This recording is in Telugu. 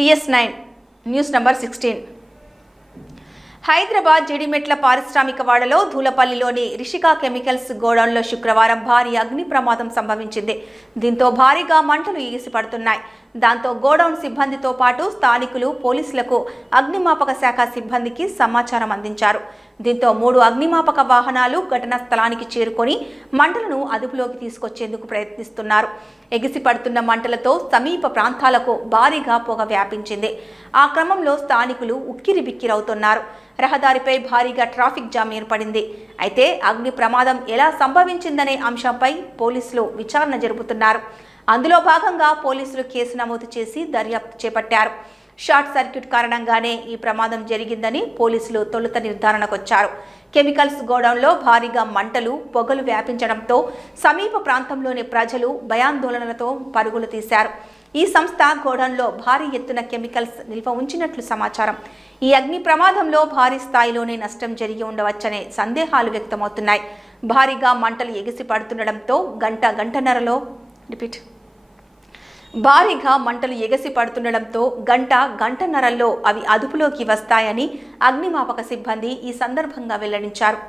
TS9 news number 16. Hyderabad Jeedimetla పారిశ్రామిక వాడలో ధూలపల్లిలోని రిషికా కెమికల్స్ గోడౌన్లో శుక్రవారం భారీ అగ్ని ప్రమాదం సంభవించింది. దీంతో భారీగా మంటలు ఎగిసిపడుతున్నాయి. దాంతో గోడౌన్ సిబ్బందితో పాటు స్థానికులు పోలీసులకు అగ్నిమాపక శాఖ సిబ్బందికి సమాచారం అందించారు. దీంతో 3 అగ్నిమాపక వాహనాలు ఘటనా స్థలానికి చేరుకొని మంటలను అదుపులోకి తీసుకొచ్చేందుకు ప్రయత్నిస్తున్నారు. ఎగిసిపడుతున్న మంటలతో సమీప ప్రాంతాలకు భారీగా పొగ వ్యాపించింది. ఆ క్రమంలో స్థానికులు ఉక్కిరిబిక్కిరవుతున్నారు. రహదారిపై భారీగా ట్రాఫిక్ జామ్ ఏర్పడింది. అయితే అగ్ని ప్రమాదం ఎలా సంభవించిందనే అంశంపై పోలీసులు విచారణ జరుపుతున్నారు. అందులో భాగంగా పోలీసులు కేసు నమోదు చేసి దర్యాప్తు చేపట్టారు. షార్ట్ సర్క్యూట్ కారణంగానే ఈ ప్రమాదం జరిగిందని పోలీసులు తొలుత నిర్ధారణకొచ్చారు. కెమికల్స్ గోడౌన్లో భారీగా మంటలు, పొగలు వ్యాపించడంతో సమీప ప్రాంతంలోని ప్రజలు భయాందోళనలతో పరుగులు తీశారు. ఈ సంస్థ గోడౌన్లో భారీ ఎత్తున కెమికల్స్ నిల్వ ఉంచినట్లు సమాచారం. ఈ అగ్ని ప్రమాదంలో భారీ స్థాయిలోనే నష్టం జరిగి ఉండవచ్చనే సందేహాలు వ్యక్తమవుతున్నాయి. భారీగా మంటలు ఎగిసి పడుతుండటంతో గంటన్నరలో అవి అదుపులోకి వస్తాయని అగ్నిమాపక సిబ్బంది ఈ సందర్భంగా వెల్లడించారు.